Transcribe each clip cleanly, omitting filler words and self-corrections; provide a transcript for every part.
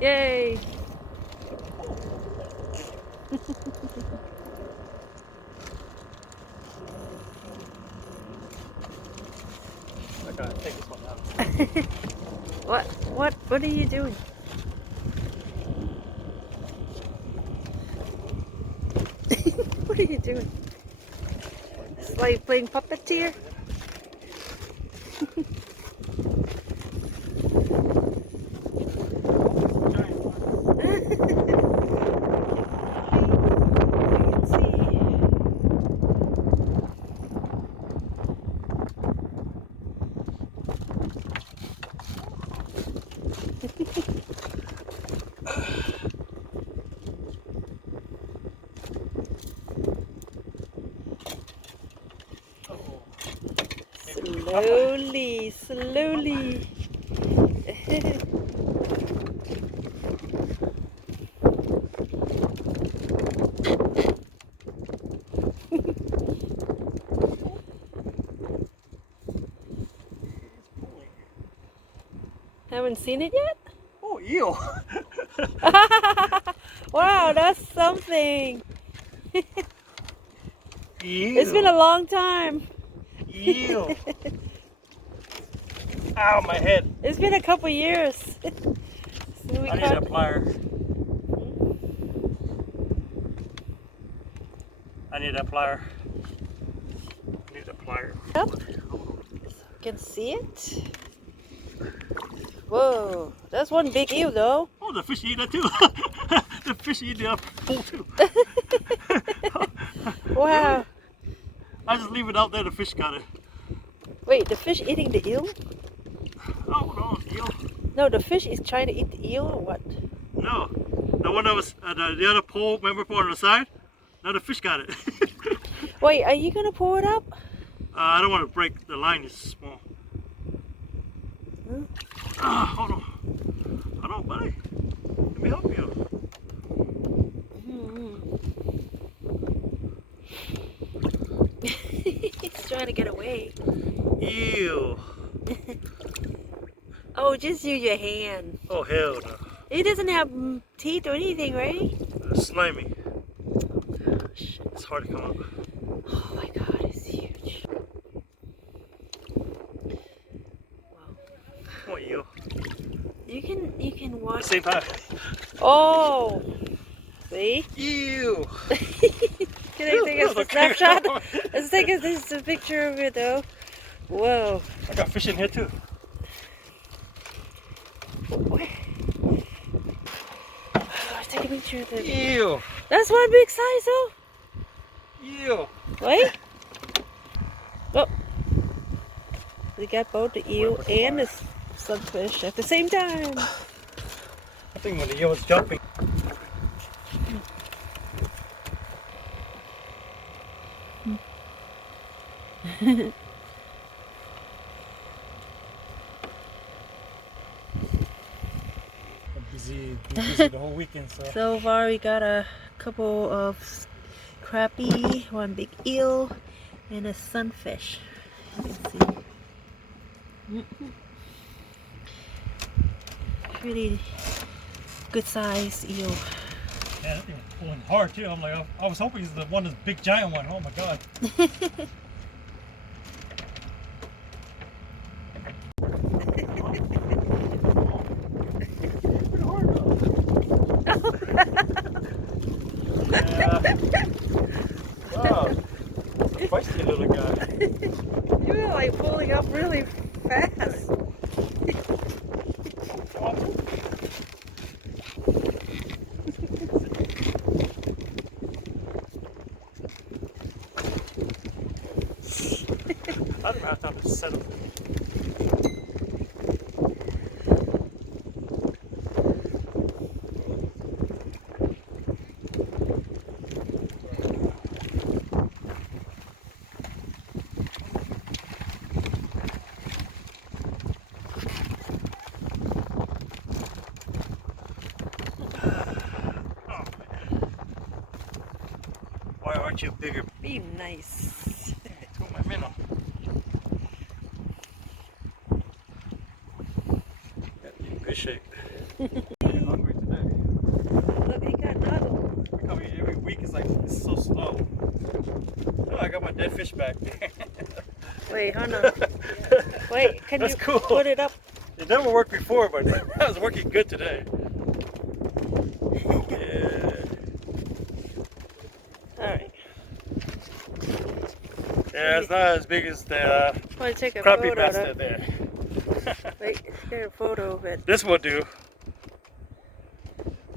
Yay! I gotta take this one out. What are you doing? What are you doing? It's like playing puppeteer? Slowly, slowly. Haven't seen it yet? Oh, eel! Wow, that's something. Eel! It's been a long time. Eel! Ow, my head! It's been a couple years. So I need a plier. I need a plier. I need a plier. Up. Can see it. Whoa, that's one big eel though. Oh, the fish eat that too. The fish eat the pool too. Wow. I just leave it out there, the fish got it. Wait, the fish eating the eel? Oh no, eel. No, the fish is trying to eat the eel or what? No, the one that was the other pole, remember, pole on the side? Now the fish got it. Wait, are you gonna pull it up? I don't want to break the line, it's small. Hold on. Hold on, buddy. Let me help you. He's trying to get away. Ew. Oh, just use your hand. Oh, hell no. It doesn't have teeth or anything, right? Slimy. Gosh. It's hard to come up. Oh my god, it's huge. Wow. Oh, ew. You can watch. Same time. Oh, see? Ew. Can I take a snapshot? Let's take a picture of it though. Whoa. I got fish in here too. Let's take a picture of it. Ew. That's one big size though. Ew. Wait. Oh. We got both the eel and the sunfish at the same time. I think when the eel was jumping. Busy the whole weekend, so. So far we got a couple of crappie, one big eel, and a sunfish. You can see. Pretty good size eel. Yeah, that thing was pulling hard too. I'm like, I was hoping it's the one, this big giant one. Oh my god. Wow, feisty little guy. You were like pulling up really fast. I don't have time to settle. Why aren't you bigger? Be nice. Oh, my minnow. fish shake. I'm hungry today. Look, he got another one. I come here every week. It's so slow. Oh, I got my dead fish back. Wait, hold on. Wait, can That's you cool. put it up? It never worked before, but that was working good today. Yeah. Alright. Yeah, it's not as big as the Want to take a crappie photo master of there. Wait, get a photo of it. This will do.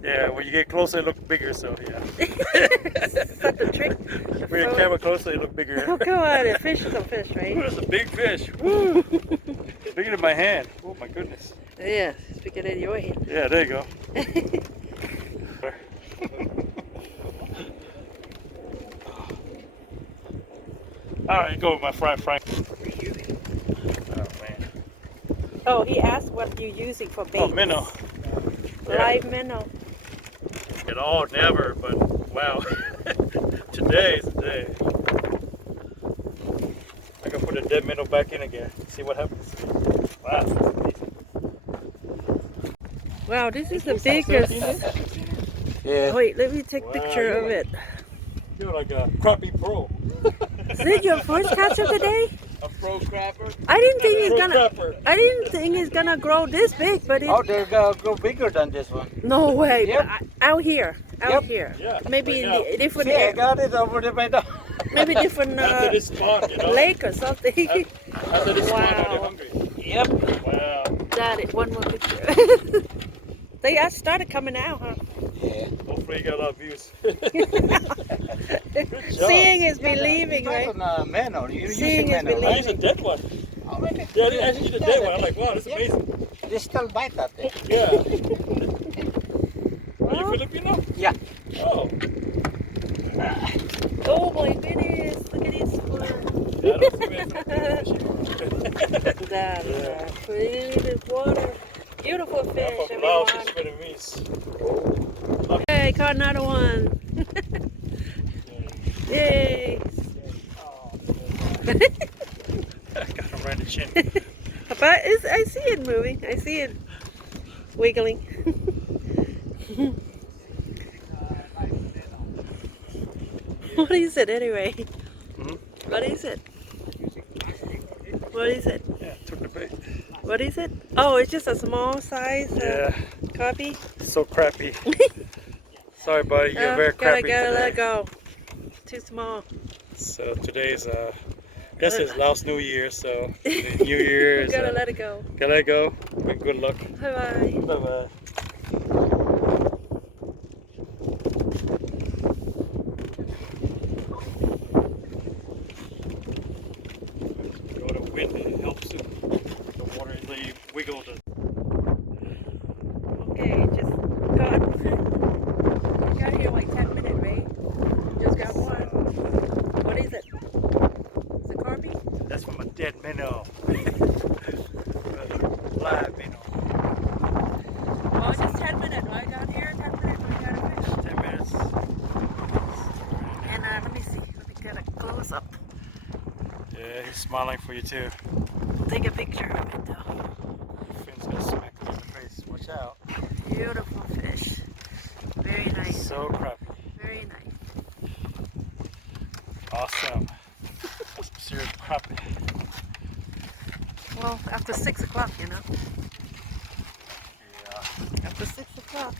Yeah, when you get closer, it looks bigger. So yeah. Is that the trick? The When your photo? camera closer, it looks bigger. Oh, come on, a fish is a fish, Ooh, right? that's a big fish. Woo. It's bigger than my hand. Oh my goodness. Yeah, it's bigger than your hand. Yeah, there you go. All right, go with my fry. Oh man. Oh, he asked what you're using for bait. Oh, minnow. Yeah. Live minnow. At all, never. But wow, today is the day. I can put a dead minnow back in again. See what happens. Wow. Wow, this is the biggest. Yeah. Wait, let me take a Wow, picture you're of it. You're like a crappie pro. Is it your first catch of the day? A pro crapper. I didn't think Pro it's gonna. crapper. I didn't think it's gonna grow this big, but it. Oh, they're gonna grow bigger than this one. No way. Yep. Out here. Out Yep. here. Yeah, Maybe right in now. a different See, I area. got it over there by the. Maybe different After this spot, you know. lake or something. After this spot, are they Wow. hungry? Yep. Wow. Got it. One more picture. They started coming out, huh? Yeah. Hopefully you got a lot of views. Good job. Seeing is believing, right? On a minnow. You're Seeing using is minnow. I believing. used a dead one. Oh, really? Yeah, I used a dead one. I'm like, wow, this is Yep. amazing. They still bite that thing. Yeah. Are you Filipino? Yeah. Oh. Oh my goodness! Look at this one. Yeah, I don't see many Filipino fishing. That pretty water. Beautiful Yeah, fish, from Laos, everyone. it's Vietnamese. Hey, caught another one. Yay! I got him right in the chin. But I see it moving. I see it wiggling. What is it anyway? Hmm? What is it? What is it? Yeah, took the bait. What is it? Oh, it's just a small size Yeah, copy. so crappy. Sorry, buddy, you're very crappy gotta today. let it go. Too small. So today's, this is Laos New Year, so the New Year is, Gotta let it go. gotta let it go. Good luck. Bye bye. Bye-bye. The wind helps it. The water, they wiggle the Okay, just got. Got here like 10 minutes, right? Just got one. What is it? Is it carpy? That's from a dead minnow. Live minnow. Oh, just 10 minutes. I got here 10 minutes. I got a fish. 10 minutes. And let me see. Let me get a close up. Yeah, he's smiling for you too. Take a picture of it though. Finn's gonna smack us in the face. Watch out. Beautiful fish. Very nice. So crappy. Very nice. Awesome. Some serious crappie. Well, after 6 o'clock, you know. Yeah. After 6 o'clock.